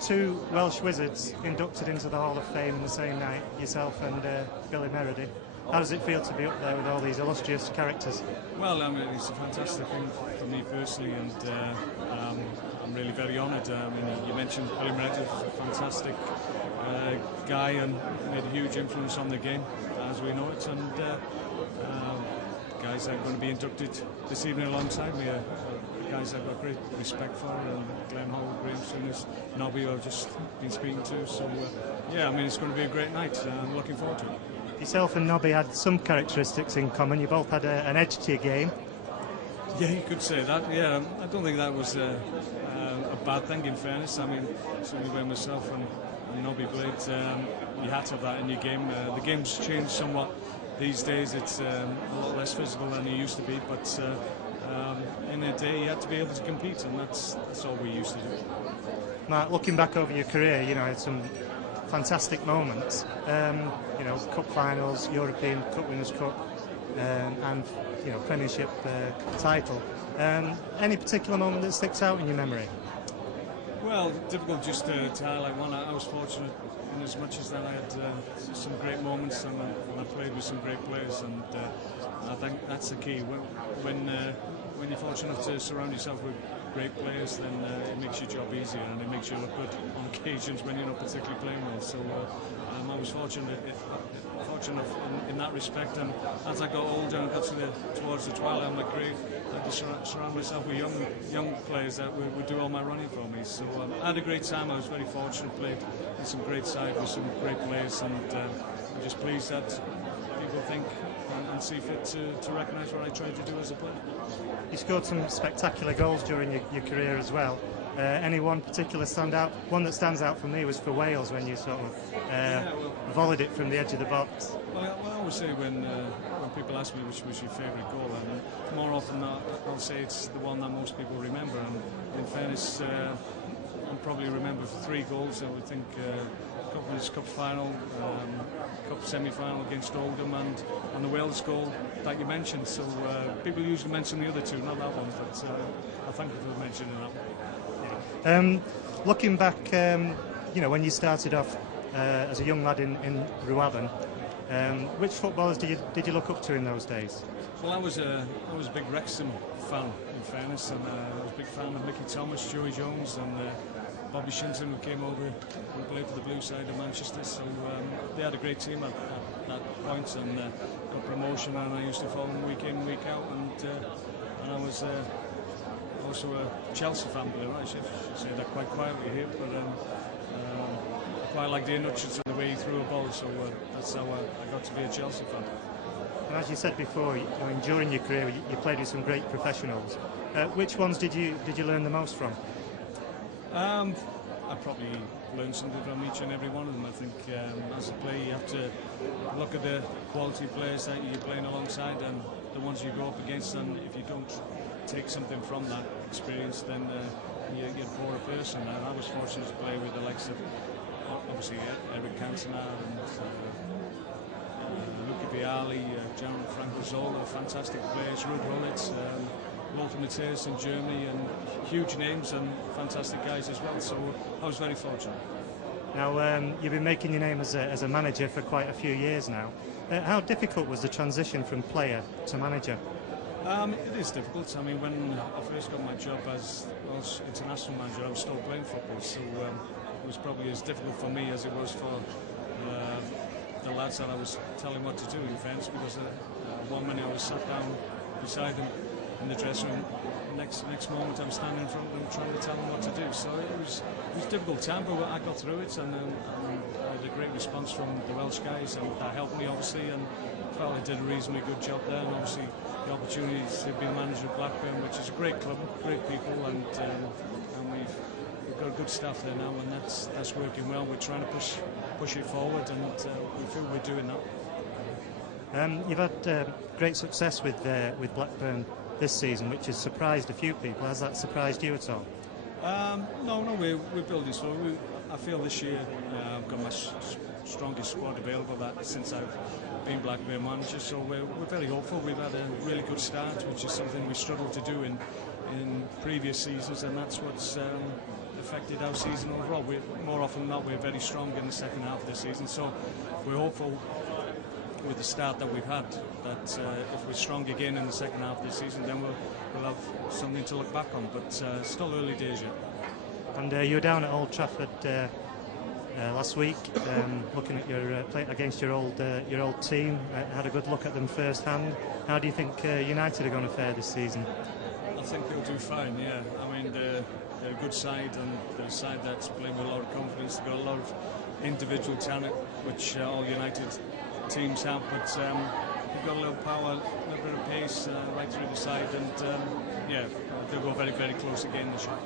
two Welsh wizards inducted into the Hall of Fame in the same night, yourself and Billy Meredith. How does it feel to be up there with all these illustrious characters? Well, I mean, it's a fantastic thing for me personally, and I'm really very honoured. I mean, you mentioned Billy Meredith, a fantastic guy, and made a huge influence on the game as we know it. And guys that are going to be inducted this evening alongside me are guys I've got great respect for, and Glenn Hall, Graham Souness, Nobby, who I've just been speaking to. So, yeah, I mean, it's going to be a great night. I'm looking forward to it. Yourself and Nobby had some characteristics in common. You both had an edge to your game. Yeah, you could say that. Yeah, I don't think that was a bad thing, in fairness. I mean, certainly when myself and Nobby played, you had to have that in your game. The game's changed somewhat these days. It's a lot less physical than it used to be, but in the day you had to be able to compete, and that's all we used to do. Mark, looking back over your career, you know, had some fantastic moments. You know, cup finals, European Cup Winners' Cup, and you know, Premiership title. Any particular moment that sticks out in your memory? Well, difficult just to highlight one. I was fortunate in as much as that I had some great moments, and I played with some great players, and I think that's the key. When you're fortunate enough to surround yourself with great players, then it makes your job easier, and it makes you look good on occasions when you're not particularly playing well. So I was fortunate in that respect, and as I got older and got towards the twilight of my career, I had to surround myself with young players that would do all my running for me. So I had a great time. I was very fortunate, played in some great sides with some great players, and I'm just pleased that people think and see fit to recognise what I tried to do as a player. You scored some spectacular goals during your career as well. Any one particular stand out? One that stands out for me was for Wales, when you sort of volleyed it from the edge of the box. Well, I always say when people ask me which was your favourite goal, and more often I'll say it's the one that most people remember. And in fairness, I'll probably remember 3 goals. I would think Cup Winners' Cup final, Cup semi-final against Oldham, and the Wales goal that you mentioned. So people usually mention the other 2, not that one, but I thank you for mentioning that one. Looking back, you know, when you started off as a young lad in Ruavan, which footballers did you look up to in those days? Well, I was a big Wrexham fan, in fairness, and I was a big fan of Mickey Thomas, Joey Jones, and Bobby Shinton, who came over and played for the blue side of Manchester. So they had a great team at that point, and got promotion, and I used to follow them week in, week out, and I was also a Chelsea fan, believe it or not. I should say that quite quietly here, but I quite like Ian Hutchinson, the way he threw a ball, so that's how I got to be a Chelsea fan. And as you said before, I mean, during your career you played with some great professionals. Which ones did you learn the most from? I probably learned something from each and every one of them. I think as a player you have to look at the quality players that you're playing alongside and the ones you go up against, and if you don't take something from that experience, then you're a poorer person. And I was fortunate to play with the likes of obviously Eric Cantona and Luca Vialli, John Frank Rizzola, fantastic players, Ruud Gullit, Lothar Matthäus in Germany, and huge names and fantastic guys as well. So I was very fortunate. Now, you've been making your name as a manager for quite a few years now. How difficult was the transition from player to manager? It is difficult. I mean, when I first got my job as international manager, I was still playing football, so it was probably as difficult for me as it was for the lads that I was telling what to do, in fairness, because one minute I was sat down beside them in the dressing room, next moment I'm standing in front of them trying to tell them what to do. So it was a difficult time, but I got through it, and I had a great response from the Welsh guys, and that helped me obviously, and felt I did a reasonably good job there. And obviously the opportunity to be a manager of Blackburn, which is a great club, great people, and we've got a good staff there now, and that's working well. We're trying to push it forward, and we feel we're doing that. You've had great success with Blackburn this season, which has surprised a few people. Has that surprised you at all? No, we're building slowly. I feel this year I've got my strongest squad available since I've been Blackburn manager, so we're very hopeful. We've had a really good start, which is something we struggled to do in previous seasons, and that's what's the affected our season overall. More often than not, we're very strong in the second half of the season, so we're hopeful with the start that we've had that if we're strong again in the second half of the season, then we'll have something to look back on, but still early days yet. And you were down at Old Trafford last week, looking at your play against your old team. Had a good look at them firsthand. How do you think United are going to fare this season? I think they'll do fine. Yeah, I mean they're a good side, and they're a side that's playing with a lot of confidence. They've got a lot of individual talent, which all United teams have, but they've got a little power, a little bit of pace right through the side, and yeah, they'll go very, very close again this year.